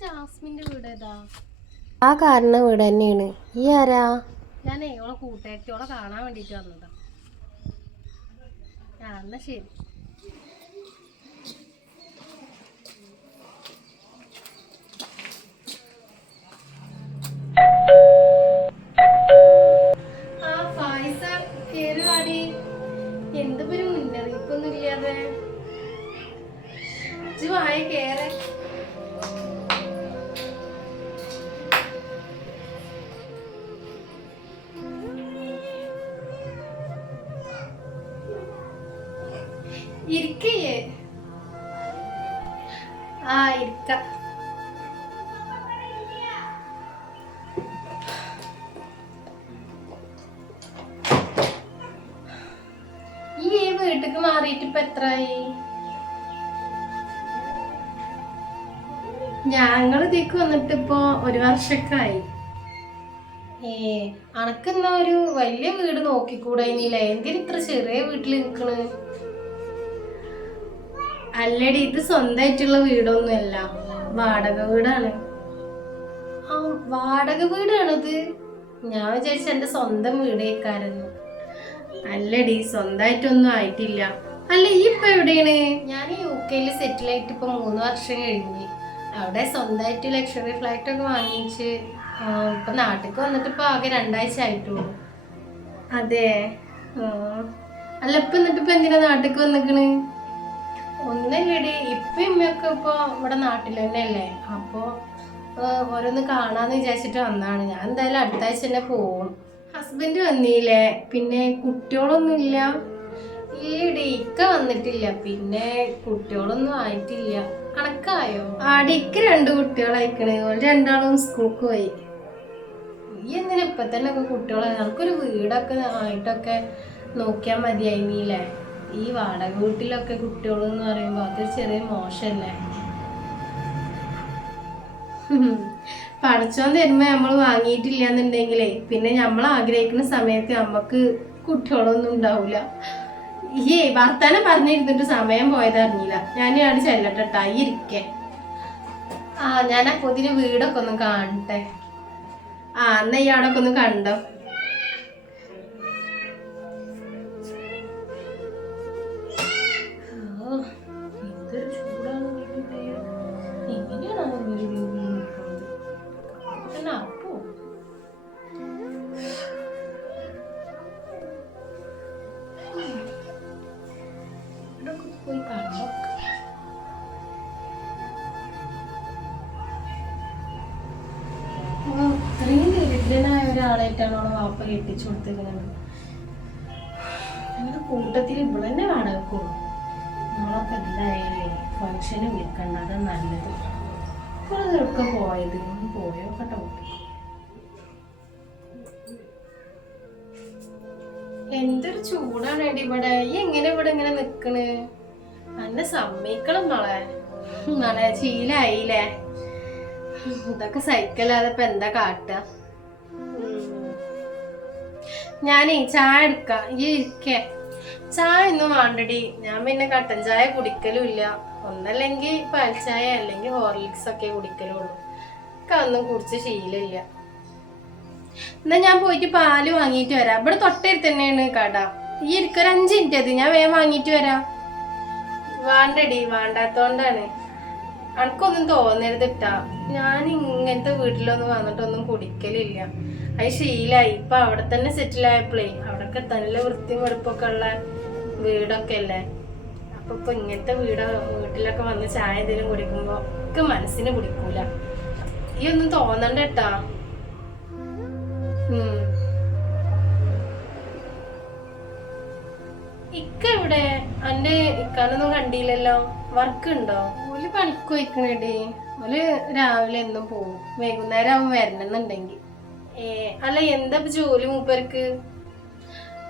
ജാസ്മിന്റെ വീട് ഏതാ? ആ കാരണം വീട് തന്നെയാണ്. ഈ ആരാ? ഞാനേ ഓളെ കൂട്ടുകാരിയോളെ കാണാൻ വേണ്ടിട്ട് വന്നതാ. എന്നാ ശരി. ആ ഫായിസ കേറുവാടി. എന്ത് പേര് മുന്നറിയിപ്പൊന്നും ഇല്ലാതെ വായ കേറെ. ഇരിക്കേ. ഇരിക്ക. ഈ വീട്ടിക്ക് മാറിയിട്ട് ഇപ്പൊ എത്രയായി? ഞങ്ങൾ ഇതിക്ക് വന്നിട്ട് ഇപ്പൊ 1 വർഷക്കായി. അനക്കെന്നാ ഒരു വലിയ വീട് നോക്കിക്കൂടായില്ലേ? എന്തിന് ഇത്ര ചെറിയ വീട്ടിൽ നിക്കണ്? അല്ലടി, ഇത് സ്വന്തമായിട്ടുള്ള വീടൊന്നുമല്ല, വാടക വീടാണ്. ആ, വാടക വീടാണത്. ഞാൻ വിചാരിച്ച എന്റെ സ്വന്തം വീടേക്കാരെന്ന്. അല്ലടി, സ്വന്തമായിട്ടൊന്നും ആയിട്ടില്ല. അല്ല, ഈ ഇപ്പൊ എവിടെയാണ്? ഞാൻ UK സെറ്റിൽ ആയിട്ട് ഇപ്പൊ 3 വർഷം കഴിഞ്ഞ്. അവിടെ സ്വന്തമായിട്ട് ലക്ഷറി ഫ്ലൈറ്റ് ഒക്കെ വാങ്ങിച്ച് ഇപ്പൊ നാട്ടിലേക്ക് വന്നിട്ട് ഇപ്പൊ ആകെ 2 ആഴ്ച ആയിട്ടുള്ളൂ. അതെ. അല്ല, ഇപ്പൊ എന്നിട്ട് ഇപ്പൊ എന്തിനാ നാട്ടിലേക്ക് വന്നിക്കണ്? ഒന്നല്ലടി, ഇപ്പൊ ഇമ്മയൊക്കെ ഇപ്പൊ ഇവിടെ നാട്ടിൽ തന്നെ അല്ലേ. അപ്പൊ ഓരോന്ന് കാണാന്ന് വിചാരിച്ചിട്ട് വന്നാണ്. ഞാൻ എന്തായാലും അടുത്ത ആഴ്ച തന്നെ പോവും. ഹസ്ബൻഡ് വന്നില്ലേ? പിന്നെ കുട്ടികളൊന്നും ഇല്ല? ഇല്ലടി, ഇക്ക വന്നിട്ടില്ല. പിന്നെ കുട്ടികളൊന്നും ആയിട്ടില്ല. കണക്കായോ? ഇക്ക് 2 കുട്ടികളായിക്കണ്. ഓര് രണ്ടാളും സ്കൂൾക്ക് പോയി. ഈ എന്തിനാ ഇപ്പൊ തന്നെ ഒക്കെ കുട്ടികളെ? നമുക്കൊരു വീടൊക്കെ ആയിട്ടൊക്കെ നോക്കിയാൽ മതിയായില്ലേ? ഈ വാടക വീട്ടിലൊക്കെ കുട്ടികളെന്ന് പറയുമ്പോ അത് ചെറിയ മോശല്ലേ? പഠിച്ചോൻ തരുമ്പോ നമ്മൾ വാങ്ങിയിട്ടില്ല എന്നുണ്ടെങ്കിലേ പിന്നെ നമ്മൾ ആഗ്രഹിക്കുന്ന സമയത്ത് നമ്മക്ക് കുട്ടികളൊന്നും ഉണ്ടാവൂല. ഈ വർത്താനം പറഞ്ഞിരുന്നിട്ട് സമയം പോയതറിഞ്ഞില്ല. ഞാൻ അവിടെ ചെല്ലട്ടെട്ടാ, ഇരിക്കേ. ഞാൻ അപ്പൊ ഇതിന് വീടൊക്കെ ഒന്ന് കാണട്ടെ. എന്നാ ഈ അവിടൊക്കെ ഒന്ന് കണ്ടോ. എന്തൊരു ചൂടാണ്. എങ്ങനെയാണ് അപ്പോ പോയി കണ്ടോ. ഇത്രയും ദരിദ്രനായ ഒരാളായിട്ടാണ് അവളെ വാപ്പ കെട്ടിച്ചു കൊടുത്തിരിക്കുന്നത്. ഞങ്ങളുടെ കൂട്ടത്തിൽ ഇവിടെ തന്നെ വാടകക്കുള്ളൂ. നമ്മളൊക്കെ എന്തായാലേ ഫംഗ്ഷന് വിൽക്കണ്ട, അതാ നല്ലത്. ഇതൊക്കെ പോയത് പോയോ കേട്ടോ. എന്തൊരു ചൂടാണ് വേണ്ടി ഇവിടെ. ഈ എങ്ങനെ ഇവിടെ ഇങ്ങനെ നിക്കണ്? എന്നെ സമ്മതിക്കണം മോളെ. ശീലായില്ലേ? ഇതൊക്കെ സഹിക്കല്ലാതെ ഇപ്പൊ എന്താ കാട്ട. ഞാനേ ചായ എടുക്കാം, ഈ ഇരിക്കേ. ചായ ഒന്നും വേണ്ടടി. ഞാൻ പിന്നെ കട്ടൻ ചായ കുടിക്കലും ഇല്ല. ഒന്നല്ലെങ്കിൽ പാൽച്ചായ അല്ലെങ്കിൽ ഹോർലിക്സ് ഒക്കെ കുടിക്കലുള്ളൂ. ഒക്കെ ഒന്നും കുടിച്ച് ശീലമില്ല. എന്നാ ഞാൻ പോയിട്ട് പാല് വാങ്ങിയിട്ട് വരാം. ഇവിടെ തൊട്ടടുത്ത് തന്നെയാണ് കട. ഈ ഇരിക്കൊരു 5 മിനിറ്റ് അത് ഞാൻ വേഗം വാങ്ങിയിട്ട് വരാം. വേണ്ടടി, വേണ്ടാത്തോണ്ടാണ്. അനക്കൊന്നും തോന്നരുത് ഇട്ടാ. ഞാൻ ഇങ്ങനത്തെ വീട്ടിലൊന്നും വന്നിട്ടൊന്നും കുടിക്കലില്ല. അത് ശീലായി. ഇപ്പൊ അവിടെ തന്നെ സെറ്റിലായപ്പോഴേ അവിടൊക്കെ നല്ല വൃത്തിയും വെടുപ്പൊക്കെ ഉള്ള വീടൊക്കെ അല്ലേ. അപ്പൊ ഇപ്പൊ ഇങ്ങനത്തെ വീട്ടിലൊക്കെ വന്ന് ചായ എന്തെങ്കിലും കുടിക്കുമ്പോ ഒക്കെ മനസ്സിന് പിടിക്കൂല. ഈ ഒന്നും തോന്നണ്ട കേട്ടാ. ഇക്ക എവിടെ? അന്റെ ഇക്കാനൊന്നും കണ്ടില്ലല്ലോ. വർക്ക് ഉണ്ടോ? ഓല് പണിക്ക് പോയിക്കണേടി. ഓല് രാവിലെ എന്നും പോവും. വൈകുന്നേരം ആവും വരണമെന്നുണ്ടെങ്കിൽ. അല്ല, എന്താ ജോലി മൂപ്പർക്ക്?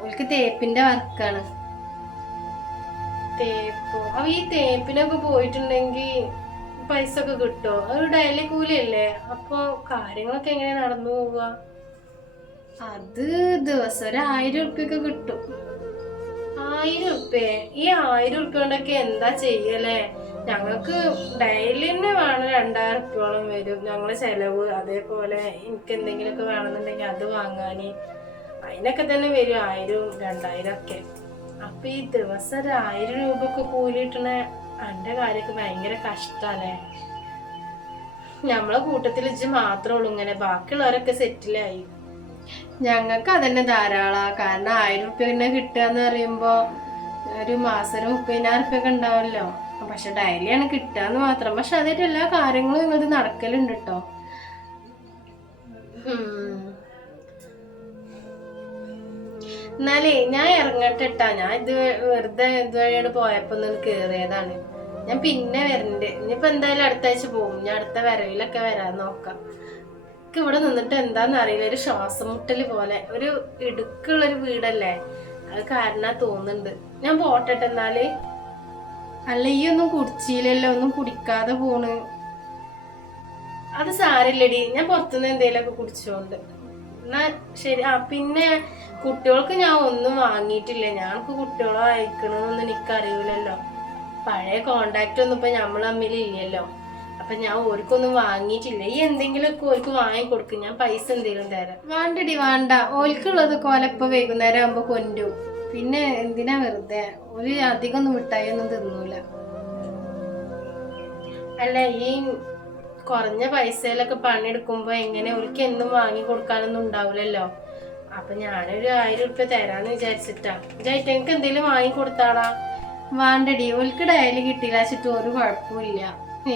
ഓൽക്ക് തേപ്പിന്റെ വർക്കാണ്. തേപ്പോ? ഈ തേപ്പിനൊക്കെ പോയിട്ടുണ്ടെങ്കിൽ പൈസ ഒക്കെ കിട്ടോ? അത് ഡെയിലി കൂലിയല്ലേ? അപ്പൊ കാര്യങ്ങളൊക്കെ എങ്ങനെ നടന്നു പോവുക? അത് ദിവസം ഒരു 1000 ഉറുപ്പ്യൊക്കെ കിട്ടും. 1000 ഉറുപ്പ്യ? ഈ 1000 ഉറുപ്പ്യ കൊണ്ടൊക്കെ എന്താ ചെയ്യലേ? ഞങ്ങൾക്ക് ഡെയിലി തന്നെ വേണം 2000 റുപ്യോളം വരും ഞങ്ങളെ ചെലവ്. അതേപോലെ എനിക്ക് എന്തെങ്കിലുമൊക്കെ വേണമെന്നുണ്ടെങ്കിൽ അത് വാങ്ങാന് അതിനൊക്കെ തന്നെ വരും 1000 2000 ഒക്കെ. അപ്പൊ ഈ ദിവസം 1000 രൂപ ഒക്കെ കൂലി കിട്ടണ എന്റെ കാര്യമൊക്കെ ഭയങ്കര കഷ്ടല്ലേ. നമ്മളെ കൂട്ടത്തിൽ ഇജ്ജ് മാത്രമേ ഉള്ളൂ ഇങ്ങനെ, ബാക്കിയുള്ളവരൊക്കെ സെറ്റിലായി. ഞങ്ങൾക്ക് അതന്നെ ധാരാളാ. കാരണം 1000 റുപ്യ തന്നെ കിട്ടുക എന്ന് പറയുമ്പോ ഒരു മാസം 30,000 റുപ്യ ഒക്കെ ഉണ്ടാവല്ലോ. പക്ഷെ ഡെയിലിയാണ് കിട്ടുകയെന്ന് മാത്രം. പക്ഷെ അതായിട്ട് എല്ലാ കാര്യങ്ങളും ഇങ്ങോട്ട് നടക്കലുണ്ട് കേട്ടോ. എന്നാലേ ഞാൻ ഇറങ്ങട്ടെട്ടാ. ഞാൻ വെറുതെ ഇതുവഴിയോട് പോയപ്പോ ഒന്ന് കേറിയതാണ്. ഞാൻ പിന്നെ വരണ്ട്. ഇനിയിപ്പോ എന്തായാലും അടുത്ത ആഴ്ച പോകും. ഞാൻ അടുത്ത വരവിലൊക്കെ വരാൻ നോക്കാം. എനിക്ക് ഇവിടെ നിന്നിട്ട് എന്താന്ന് അറിയില്ല, ഒരു ശ്വാസം മുട്ടല് പോലെ. ഒരു ഇടുക്കുള്ളൊരു വീടല്ലേ, അത് കാരണാ തോന്നുന്നുണ്ട്. ഞാൻ പോട്ടെ എന്നാല്. അല്ല ഈ ഒന്നും കുടിച്ചില്ലല്ലോ, ഒന്നും കുടിക്കാതെ പോണ്. അത് സാരില്ലടി, ഞാൻ പുറത്തുനിന്ന് എന്തേലൊക്കെ കുടിച്ചോണ്ട്. എന്നാ ശരി. പിന്നെ കുട്ടികൾക്ക് ഞാൻ ഒന്നും വാങ്ങിയിട്ടില്ല. ഞങ്ങൾക്ക് കുട്ടികളെ അയക്കണമെന്നൊന്നും എനിക്കറിയില്ലല്ലോ. പഴയ കോണ്ടാക്ട് ഒന്നും ഇപ്പൊ നമ്മൾ തമ്മിൽ ഇല്ലല്ലോ. അപ്പൊ ഞാൻ ഓർക്കൊന്നും വാങ്ങിയിട്ടില്ല. ഈ എന്തെങ്കിലുമൊക്കെ ഓർക്ക് വാങ്ങിക്കൊടുക്കും, ഞാൻ പൈസ എന്തെങ്കിലും തരാം. വേണ്ടടി വേണ്ട, ഓൽക്കുള്ളത് കോലപ്പോ വൈകുന്നേരം ആകുമ്പോ കൊണ്ടും. പിന്നെ എന്തിനാ വെറുതെ, ഒരു അധികം ഒന്നും മിഠായി ഒന്നും തിന്നൂല. അല്ല ഈ കുറഞ്ഞ പൈസയിലൊക്കെ പണിയെടുക്കുമ്പോ എങ്ങനെ ഓർക്ക് എന്നും വാങ്ങി കൊടുക്കാനൊന്നും ഉണ്ടാവില്ലല്ലോ. അപ്പൊ ഞാനൊരു 1000 റുപ്യ തരാന്ന് വിചാരിച്ചിട്ടാ. ഇതായിട്ട് എനിക്ക് എന്തെങ്കിലും വാങ്ങി കൊടുത്താളാ. വേണ്ടടി, ഓൽക്ക് ഡയലി കിട്ടിയില്ല വെച്ചിട്ട് ഒരു കുഴപ്പമില്ല.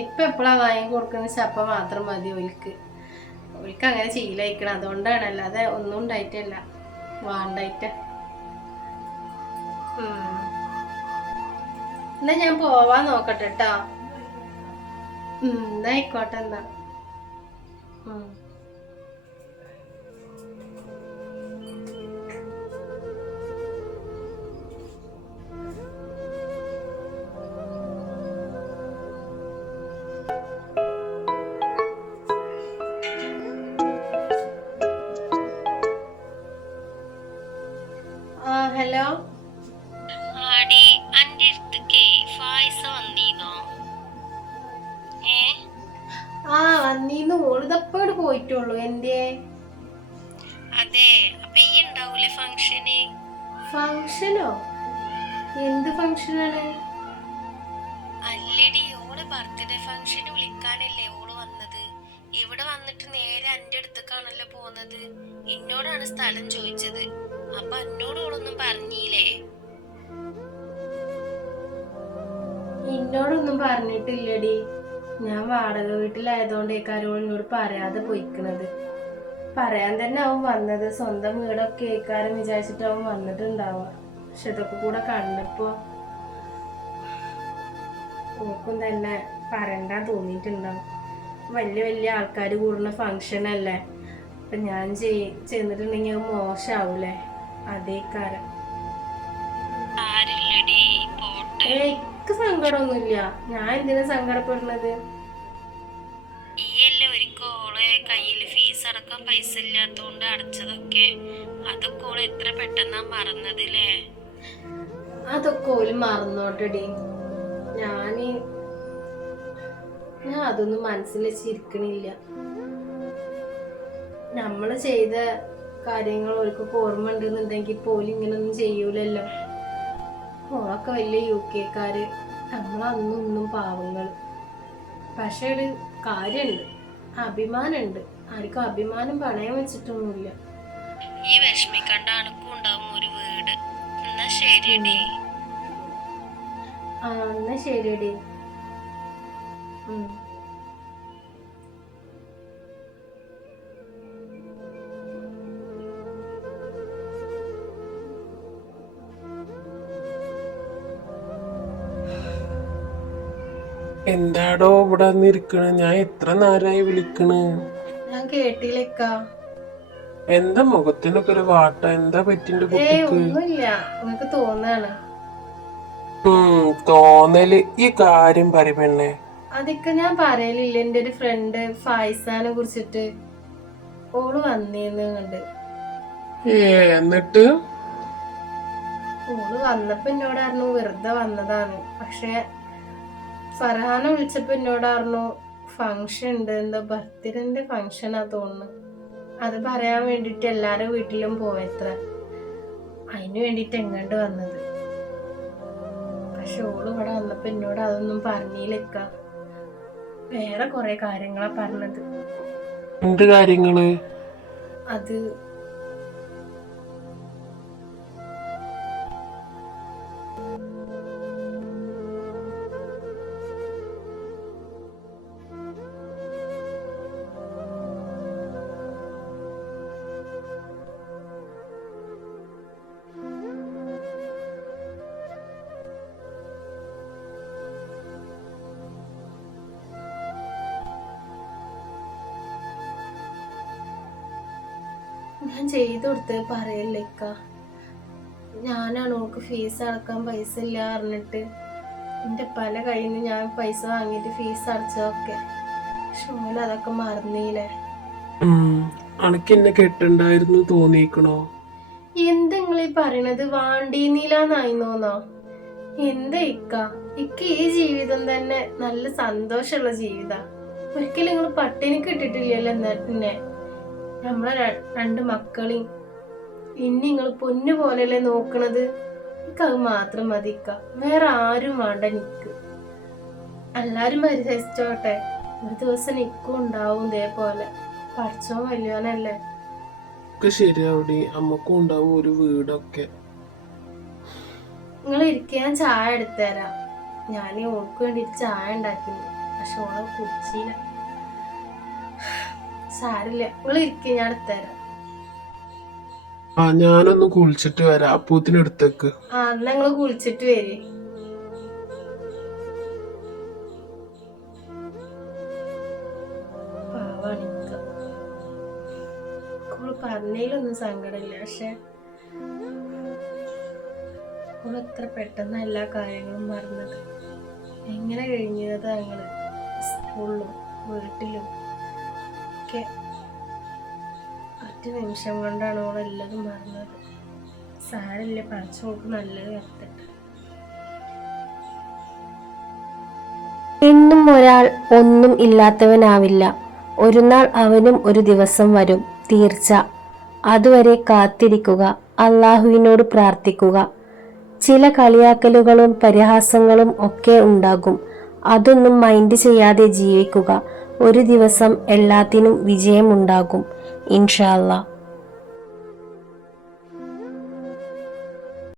ഇപ്പൊ എപ്പോഴാ വാങ്ങി കൊടുക്കുന്ന ചപ്പ മാത്രം മതി ഓൽക്ക്. ഓൽക്ക് അങ്ങനെ ശീലയിക്കണം, അതുകൊണ്ടാണ്. അല്ലാതെ ഒന്നും ഉണ്ടായിട്ടല്ല, വേണ്ടായിട്ട. എന്നാ ഞാൻ പോവാൻ നോക്കട്ടെ ട്ടാ. എന്നായിക്കോട്ടെ എന്നാ. ഹലോ. ആടി അന്റെ അടുത്തേക്ക് ഫായിസ വന്നീന്നോ? വന്നീന്ന്. ഓളിതപ്പോട് പോയിട്ടുള്ളൂ. എന്തേ? അതെ, അപ്പൊ ഈ ഉണ്ടാവൂലേ ഫംഗ്ഷന്? ഫംഗ്ഷനോ? എന്ത് ഫംഗ്ഷനാണ്? അല്ലടി, ഓളെ ബർത്ത്ഡേ ഫംഗ്ഷന് വിളിക്കാനല്ലേ ഓള് വന്നത്. ഇവിടെ വന്നിട്ട് നേരെ അന്റെ അടുത്തേക്കാണല്ലോ പോന്നത്. എന്നോടാണ് സ്ഥലം ചോദിച്ചത്. അപ്പൊ എന്നോട് ഓളൊന്നും പറഞ്ഞില്ലേ? എന്നോടൊന്നും പറഞ്ഞിട്ടില്ലടി. ഞാൻ വാടക വീട്ടിലായതുകൊണ്ട് എന്നോട് പറയാതെ പോയിക്കണത്. പറയാൻ തന്നെ അവൻ വന്നത്. സ്വന്തം വീടൊക്കെ ഏക്കാരം വിചാരിച്ചിട്ട് അവൻ വന്നിട്ടുണ്ടാവുക. പക്ഷെ ഇതൊക്കെ കൂടെ കണ്ടപ്പോ ഓർക്കും തന്നെ പറയണ്ടാ തോന്നിയിട്ടുണ്ടാവും. വലിയ വലിയ ആൾക്കാർ കൂടുന്ന ഫംഗ്ഷൻ അല്ലേ. അപ്പൊ ഞാൻ ചെന്നിട്ടുണ്ടെങ്കിൽ അത് മോശമാവൂലേ, അതേക്കാരം. എനിക്ക് സങ്കടമൊന്നുമില്ല. ഞാൻ എന്തിനാ സങ്കടപ്പെടുന്നത്? ഈയല്ലേ ഒരിക്കൽ ഓളെ കയ്യില് ഫീസ് അടക്കാൻ പൈസ ഇല്ലാത്തോണ്ട് അടച്ചതൊക്കെ. അതൊക്കെ ഓള് എത്ര പെട്ടെന്നാ മറന്നതില്ലേ? അതൊക്കെ ഓല് മറന്നോട്ടടി. ഞാൻ അതൊന്നും മനസ്സിൽ വെച്ചിരിക്കണില്ല. നമ്മള് ചെയ്ത കാര്യങ്ങൾ ഓൽക്കൊക്കെ ഓർമ്മ ഉണ്ടെന്നുണ്ടെങ്കിൽ പോലും ഇങ്ങനൊന്നും ചെയ്യൂലല്ലോ. ഓളൊക്കെ വലിയ UK-ക്കാര്, നമ്മളൊന്നും പാവങ്ങൾ. പക്ഷെ ഒരു കാര്യമുണ്ട്, അഭിമാനമുണ്ട്. ആർക്കും അഭിമാനം പണയം വെച്ചിട്ടൊന്നുമില്ല. ഈ വിഷമിക്കണ്ട, അനക്കും ഉണ്ടാവും ഒരു വീട്. എന്നാ ശരിയടി. എന്നാ ശരിയടി. എന്താടോ ഇവിടെ വന്നിരിക്കണ? ഞാൻ എത്ര നേരമായി വിളിക്കണ്? ഞാൻ കേട്ടില്ലേക്ക. എന്താ മുഖത്തിനൊക്കെ ഒരു വാട്ട? എന്താ പറ്റിന്റെ കുട്ടിക്ക്? ഒന്നുമില്ല, നിനക്ക് തോന്നാണ്. തോന്നല്. ഈ കാര്യം പറയപ്പെണ്ണേ. അതൊക്കെ ഞാൻ പറയലില്ല. എന്റെ ഒരു ഫ്രണ്ട് ഫായിസാനെ കുറിച്ചിട്ട്. ഓള് വന്നേന്ന് കണ്ട്. എന്നിട്ട് ഓള് വന്നപ്പോ എന്നോട് പറഞ്ഞു വെറുതെ വന്നതാണ്. പക്ഷെ ഫർഹാന വിളിച്ചപ്പോ എന്നോട് പറഞ്ഞു ഫങ്ഷൻ ഉണ്ട്, എന്താ ബർത്ത്ഡേന്റെ ഫങ്ഷനാ തോന്നുന്നു. അത് പറയാൻ വേണ്ടിട്ട് എല്ലാരും വീട്ടിലും പോയത്ര. അതിന് വേണ്ടിട്ട് എങ്ങോട്ട് വന്നത്. പക്ഷെ ഓള് ഇവിടെ വന്നപ്പോ എന്നോട് അതൊന്നും പറഞ്ഞില്ലേക്ക. വേറെ കുറെ കാര്യങ്ങളാ പറഞ്ഞത്. എന്ത് കാര്യങ്ങള്? അത് ഞാൻ ചെയ്തു കൊടുത്തത് പറയല്ലേക്ക. ഞാനാണ് ഓൾക്ക് ഫീസ് അടക്കാൻ പൈസ ഇല്ല പറഞ്ഞിട്ട് എൻ്റെ പല കയ്യിൽ നിന്ന് ഞാൻ പൈസ വാങ്ങിയിട്ട് ഫീസ് അടച്ചതൊക്കെ. പക്ഷെ ഓല് അതൊക്കെ മറന്നീലേ. അനക്ക് എന്നെ കെട്ടുണ്ടായിരുന്നു തോന്നിക്കണോ? എന്താ നിങ്ങളീ പറയണത്? വാണ്ടീന്നില്ലാന്നായിന്നോന്നോ? എന്താ ഇക്ക ഈ ജീവിതം തന്നെ നല്ല സന്തോഷമുള്ള ജീവിതാ. ഒരിക്കലും നിങ്ങൾ പട്ടിണിക്ക് ഇട്ടിട്ടില്ലല്ലോ എന്നെ. നമ്മളെ രണ്ട് മക്കളെയും ഇനി നിങ്ങൾ പൊന്നു പോലെയല്ലേ നോക്കണത്. എനിക്കത് മാത്രം മതി ഇക്ക, വേറെ ആരും വേണ്ട നിക്ക്. എല്ലാരും പരിഹസിച്ചോട്ടെ, ഒരു ദിവസം നിക്കും ഉണ്ടാവും ഇതേപോലെ. പഠിച്ചോ വലിയോനല്ലേ. ഒക്കെ ശരിയാവടി, അമ്മക്കും ഉണ്ടാവും ഒരു വീടൊക്കെ. നിങ്ങൾ ഇരിക്കാൻ ചായ എടുത്തുതരാം. ഞാൻ ഓൾക്ക് വേണ്ടിട്ട് ചായ ഉണ്ടാക്കുന്നു, പക്ഷെ ഓളെ കുടിച്ചില്ല. സാരില്ല, നിങ്ങൾ ഇരിക്കുക, ഞാൻ എടുത്തുതരാം. ഞാനൊന്ന് കുളിച്ചിട്ട് വരാം, അപ്പൂത്തിന് എടുത്തേക്ക്. എന്നാ നിങ്ങൾ കുളിച്ചിട്ട് വരി. പറഞ്ഞതിലൊന്നും സങ്കടമില്ല, പക്ഷെ ഓൾ എത്ര പെട്ടെന്ന് എല്ലാ കാര്യങ്ങളും മറന്നത്. എങ്ങനെ കഴിഞ്ഞത് ഞങ്ങള് സ്കൂളിലും വീട്ടിലും ഒക്കെ ഒറ്റ നിമിഷം കൊണ്ടാണ് ഓൾ എല്ലതും മറന്നത്. സാരില്ല, പഠിച്ചു നോക്ക്, നല്ലത് വരുത്തട്ടെ. എന്നും ഒരാൾ ഒന്നും ഇല്ലാത്തവനാവില്ല. ഒരു നാൾ അവനും ഒരു ദിവസം വരും, തീർച്ച. അതുവരെ കാത്തിരിക്കുക, അള്ളാഹുവിനോട് പ്രാർത്ഥിക്കുക. ചില കളിയാക്കലുകളും പരിഹാസങ്ങളും ഒക്കെ ഉണ്ടാകും. അതൊന്നും മൈൻഡ് ചെയ്യാതെ ജീവിക്കുക. ഒരു ദിവസം എല്ലാത്തിനും വിജയമുണ്ടാകും ഇൻഷാ അല്ലാഹ്.